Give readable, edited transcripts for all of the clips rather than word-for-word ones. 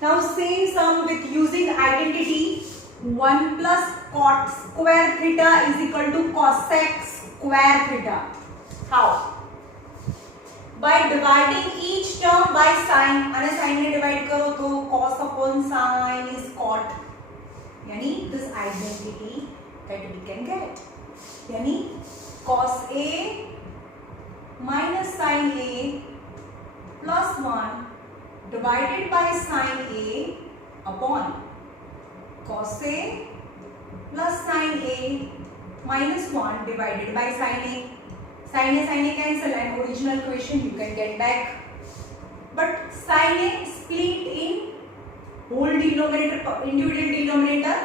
Now same sum with using identity. 1 plus cot square theta is equal to cosec square theta. How? By dividing each term by sin. and sin ने divide करो तो cos upon sin is cot. यानी this identity that we can get. यानी cos A minus sin A plus 1 divided by sin A upon cos A plus sin A minus 1 divided by sin A. Sin A cancel and original equation you can get back. But sin A split in whole denominator, individual denominator.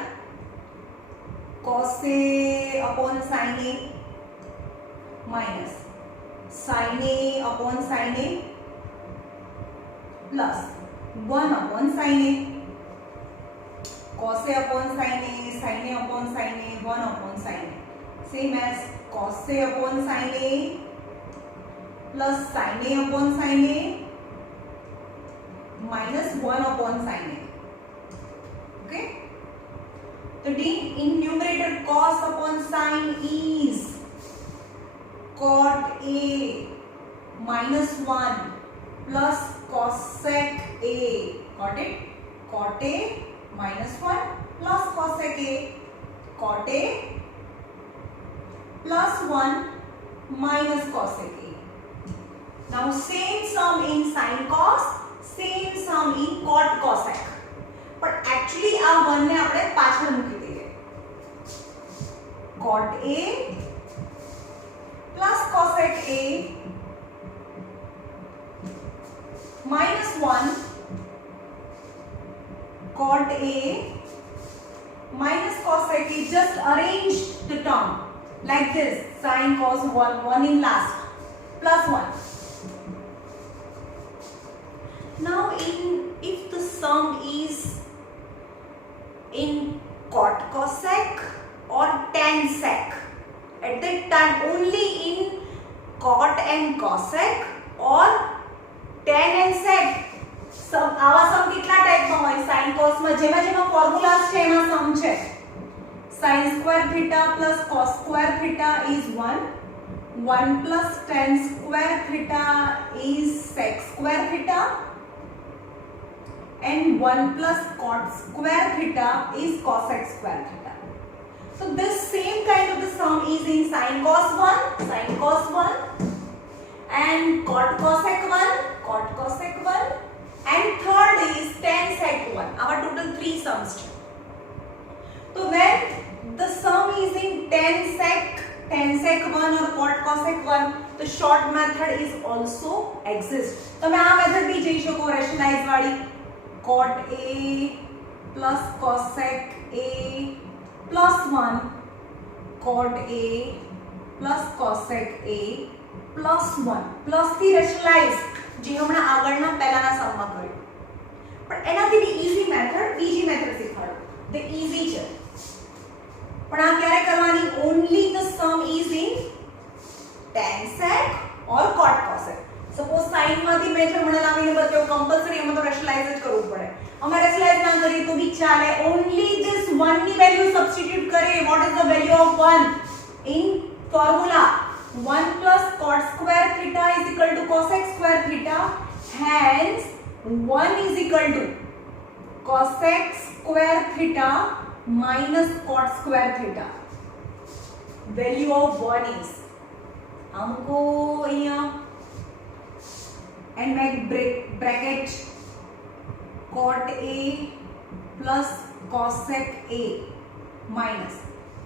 Cos A upon sin A minus sin A upon sin A plus 1 upon sin A. Cos A upon sin A, sin A upon sin A, 1 upon sin A. Same as cos A upon sin A plus sin A upon sin A minus 1 upon sin A. Okay? The in numerator cos upon sin is cot A minus 1 plus cosec A. Got it? Cot A minus 1 plus cosec A. Cot A plus 1 minus cosec A. Now same sum in sin cos, same sum in cot cosec. But actually આ 1 ને આપણે પાછળ મૂકી દઈએ. Cot A plus cosec A minus 1 cot A minus cosec A. Just arrange the term like this. Sin cos 1 in last plus 1. Now if the sum is in cot cosec or tan sec, at that time only in cot and cosec or tan and sec. આવા સમ કેટલા ટાઈપમાં હોય? sin cos માં જેમાં ફોર્મ્યુલાસ છે એમાં સમ છે. sin square theta plus cos square theta is 1. 1 plus tan square theta is sec square theta. And 1 plus cot square theta is cosec square theta. So this same kind of the sum is in sin cos 1 and cot cosec 1, cot cosec 1 and third is tan sec 1. Our total 3 sums. So when the sum is in tan sec 1 or cot cosec 1, the short method is also exist. તમે આ method બી જઈ શકો રેશનલાઇઝ વાળી. Cot A plus cosec A plus 1 cot A plus cosec A plus 1 plus થી રેશનલાઇઝ જે હમણાં આગળના પહેલાના સમમાં કર્યું. પણ એનાથી બી ઈઝી મેથડ બીજી મેથડ શીખવાડો. The easy છે. પણ આ ક્યારે કરવાની? Only the sum is in tan sec or cot cosec. Suppose sine માંથી મેજર મને લાવીને બતાવ્યો કમ્પલસરી એમાં તો રેશનલાઇઝ જ કરવું પડે. અમે રેશનલાઇઝ ના કરીએ તો બી ચાલે. ઓન્લી ધીસ 1 ની વેલ્યુ સબસ્ટિટ્યુટ કરે. What is the value of 1 in formula? 1 plus cot square theta is equal to cosec square theta. Hence 1 is equal to cosec square theta minus cot square theta. Value of 1 is हमको यहाँ and make bracket cot A plus cosec A minus.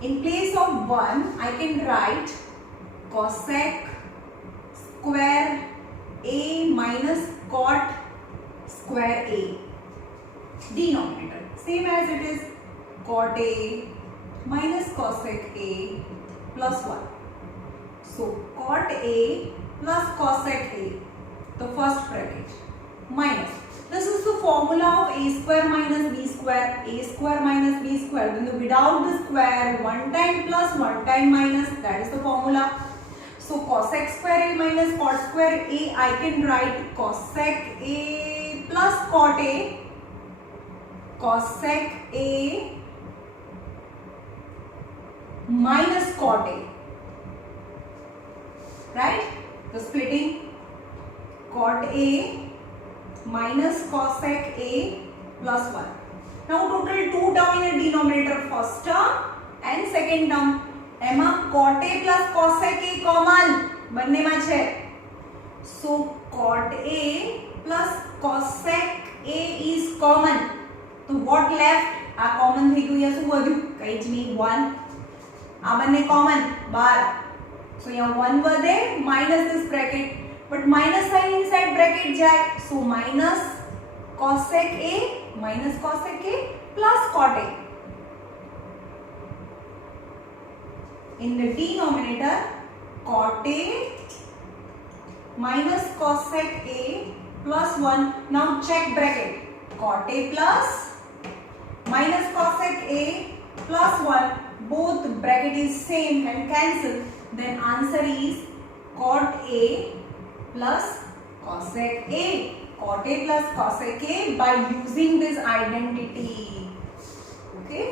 In place of 1, I can write cosec square A minus cot square A. Denominator same as it is cot A minus cosec A plus 1. So cot A plus cosec A, the first bracket, minus. This is the formula of a square minus b square. A square minus b square. Then without the square, 1 time plus 1 time minus. That is the formula. So cosec square A minus cot square A, I can write cosec A plus cot A cosec A minus cot A, right? So splitting cot A minus cosec A plus 1. Now total 2 term in the denominator, first term and second term. એમાં cot A plus cosec A common બંનેમાં છે. So cot A plus cosec A is common. So what left? આ common થઈ ગયું, શું વધ્યું? કંઈ જ નહીં, 1. આ બંને common 12. So यहाँ 1 વધે minus this bracket, but minus sign inside bracket જાય. So minus cosec A plus cot A. In the denominator, cot A minus cosec A plus 1. Now check bracket. Cot A plus minus cosec A plus 1. Both bracket is same and cancel. Then answer is cot A plus cosec A. Cot A plus cosec A by using this identity. Okay.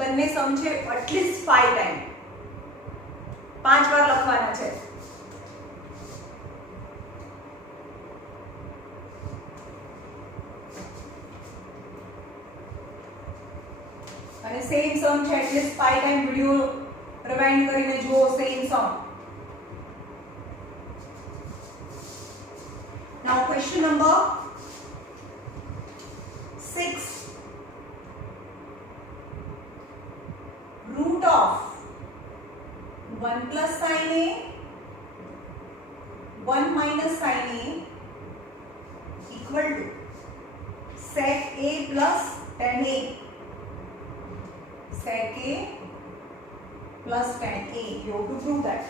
બંને સમ છે at least 5 time 5 વાર લખવાના છે. અને same સમ છે at least 5 time video rewind કરીને જુઓ same sum. Now question number 6. Root of 1 plus sin A 1 minus sin A equal to sec A plus tan A. Sec A plus tan A. You have to prove that.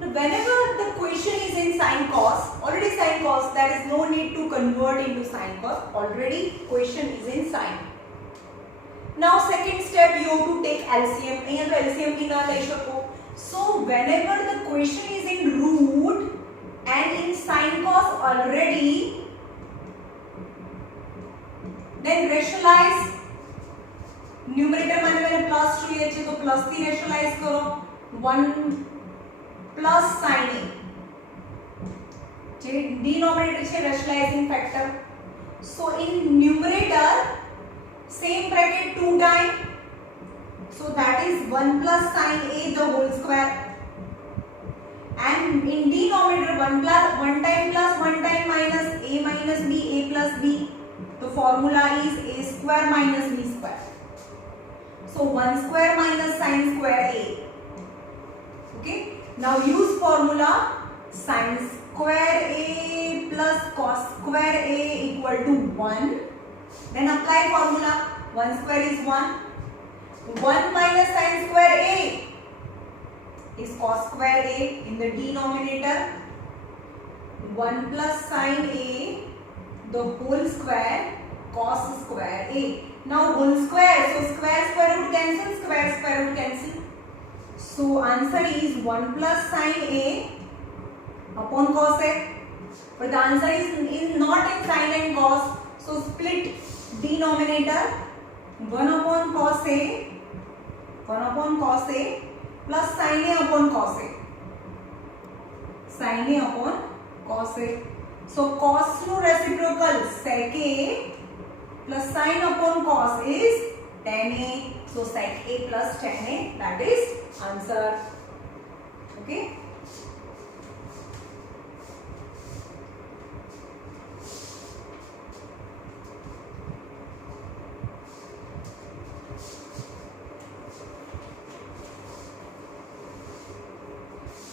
Now whenever the question is in sin cos, already sin cos, there is no need to convert into sin cos. Already question is in sin. Now second step, you have to take LCM. અહીંયા તો LCM भी ना ले શકો. So whenever the question is in root and in sin cos already, then rationalize. Numerator माने मैंने plus જોઈએ છે તો પ્લસ થી rationalize કરો. 1 plus sin A. જે denominator છે rationalizing factor. So in numerator same bracket 2 times, so that is 1 plus sin A the whole square, and in denominator 1 time plus 1 time minus A minus B, A plus B. The formula is A square minus B square. So 1 square minus sin square A. Okay, now use formula sin square A plus cos square A equal to 1. Then apply formula. 1 square is 1. 1 minus sin square A is cos square A. In the denominator, 1 plus sin A the whole square cos square A. Now whole square, so square root cancel, square root cancel. So answer is 1 plus sin A upon cos A. But the answer is not in sin and cos. So split denominator 1 upon cos A plus sin A upon cos A. Sin A upon cos A. So cos no reciprocal sec A plus sin upon cos is tan A. So sec A plus tan A, that is answer. Okay.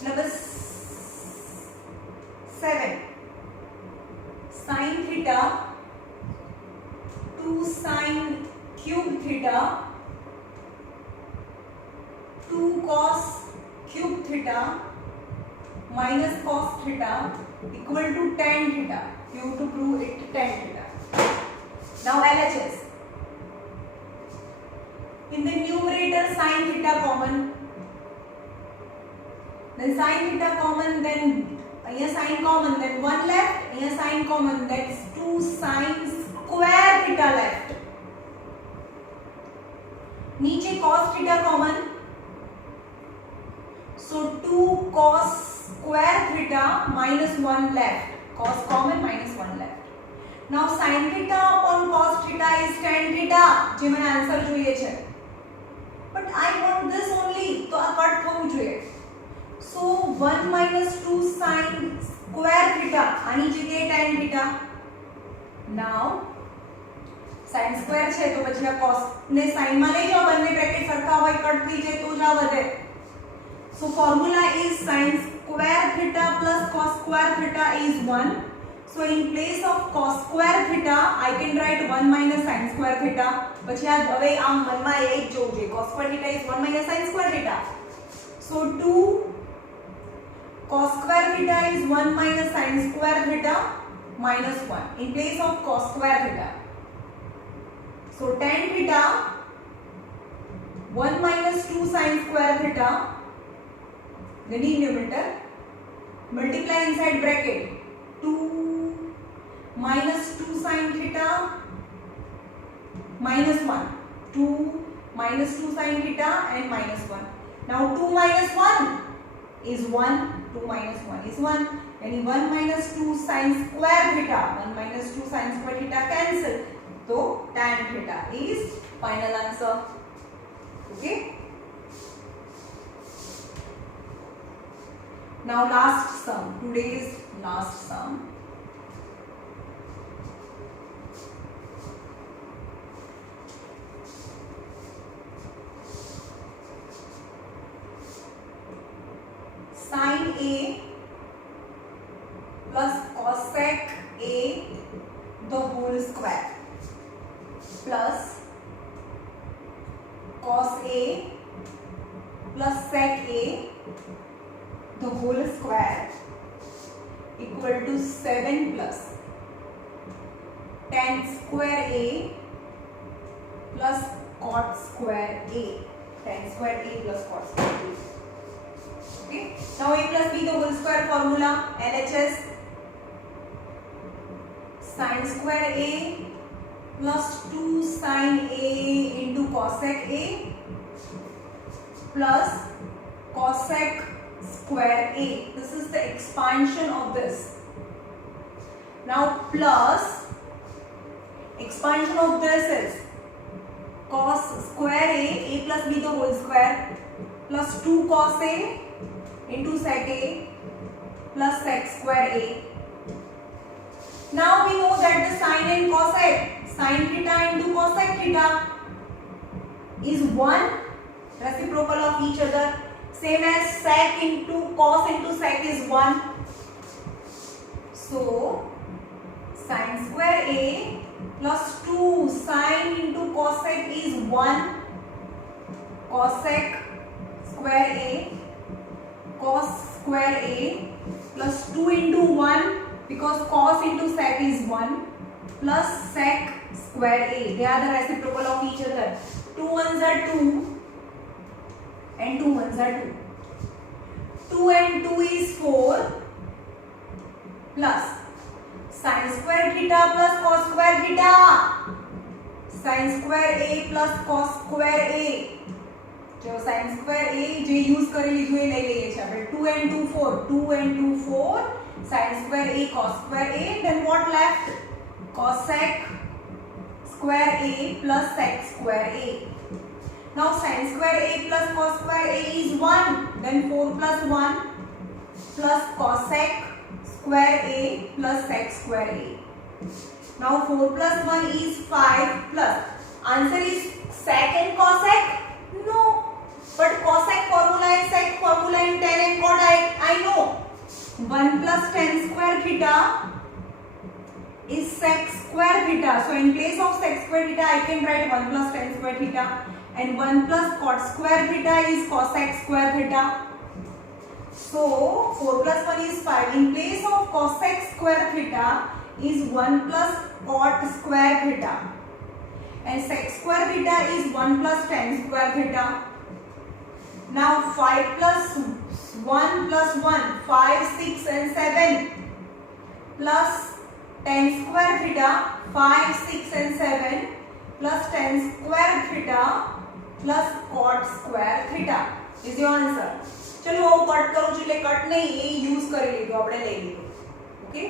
Number 7. Sin theta 2 sin cube theta 2 cos cube theta minus cos theta equal to tan theta. You have to prove it tan theta. Now LHS. In the numerator sin theta common. then sin theta common, then here sin common, then 1 left, here sin common, that's 2 sin square theta left. नीचे cos theta common, so 2 cos square theta minus 1 left, cos common minus 1 left. Now sin theta upon cos theta is tan theta, જે મને answer જોઈએ છે, but I want this only, તો આ cut થવું જોઈએ. So 1 minus 2 sin square theta, આની જગ્યાએ tan theta. Now sin square છે તો પછી આ cos ને sin માં લઈ જાઓ, બંને બ્રેકેટ સરખા હોય, કટ થઈ જાય તો જ આ વધે. So formula is sin square theta plus cos square theta is 1. So in place of cos square theta I can write 1 minus sin square theta. પછી આ હવે આમ મનમાં એ જ જોવું જોઈએ, cos square theta is 1 minus sin square theta. So 2 cos square theta is 1 minus sin square theta minus 1 in place of cos square theta. So tan theta 1 minus 2 sin square theta, the numerator, multiply inside bracket 2 minus 2 sin theta minus 1, 2 minus 2 sin theta and minus 1. Now 2 minus 1 is 1, 2 minus 1 is 1, and 1 minus 2 sin square theta, 1 minus 2 sin square theta cancel, so tan theta is final answer. Okay. Now last sum, today's last sum. Sin A plus cosec A the whole square plus cos A plus sec A the whole square equal to 7 plus tan square A plus cot square A, tan square A plus cot square A. Okay, now A plus B the whole square formula, LHS, sin square A plus 2 sin A into cosec A plus cosec square A. This is the expansion of this. Now plus expansion of this is cos square A plus B the whole square plus 2 cos A into sec A plus sec square A. Now we know that the sin and cosec, sin theta into cosec theta is 1, reciprocal of each other, same as sec into cos into sec is 1. So sin square A plus 2 sin into cosec is 1, cosec square A, cos square A plus 2 into 1 because cos into sec is 1 plus sec square A. They are the reciprocal of each other. 2 ones are 2 and 2 ones are 2. 2 and 2 is 4 plus sin square theta plus cos square theta, sin square A plus cos square A. जो sin square A જે use કરી લીધું એ લઈ લઈએ છે આપણે. 2 and 2 4, 2 and 2 4, sin square A cos square A, then what left? Cosec square A plus sec square A. Now sin square A plus cos square A is 1, then 4 plus 1 plus cosec square A plus sec square A. Now 4 plus 1 is 5 plus, answer is sec and cosec? No, but cosec formula is sec formula in tan and cot I know. 1 plus tan square theta is sec square theta. So in place of sec square theta I can write 1 plus tan square theta, and 1 plus cot square theta is cosec square theta. So 4 plus 1 is 5. In place of cosec square theta is 1 plus cot square theta, and sec square theta is 1 plus tan square theta. Now 5 plus 1 plus 1, 5, 6 and 7 plus tan square theta, 5, 6 and 7 plus tan square theta plus cot square theta is your answer. ચલો હું cut કરું છું એટલે cut નહીં, એ use કરી લીધું, આપણે લઈ લીધું. ઓકે,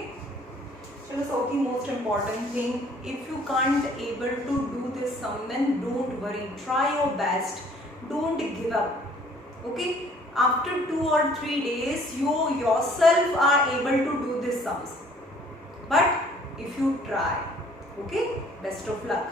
ચલો સૌથી most important thing, if you can't able to do this sum then don't worry, try your best, don't give up. Okay, after 2 or 3 days you yourself are able to do these sums, but if you try. Okay, best of luck.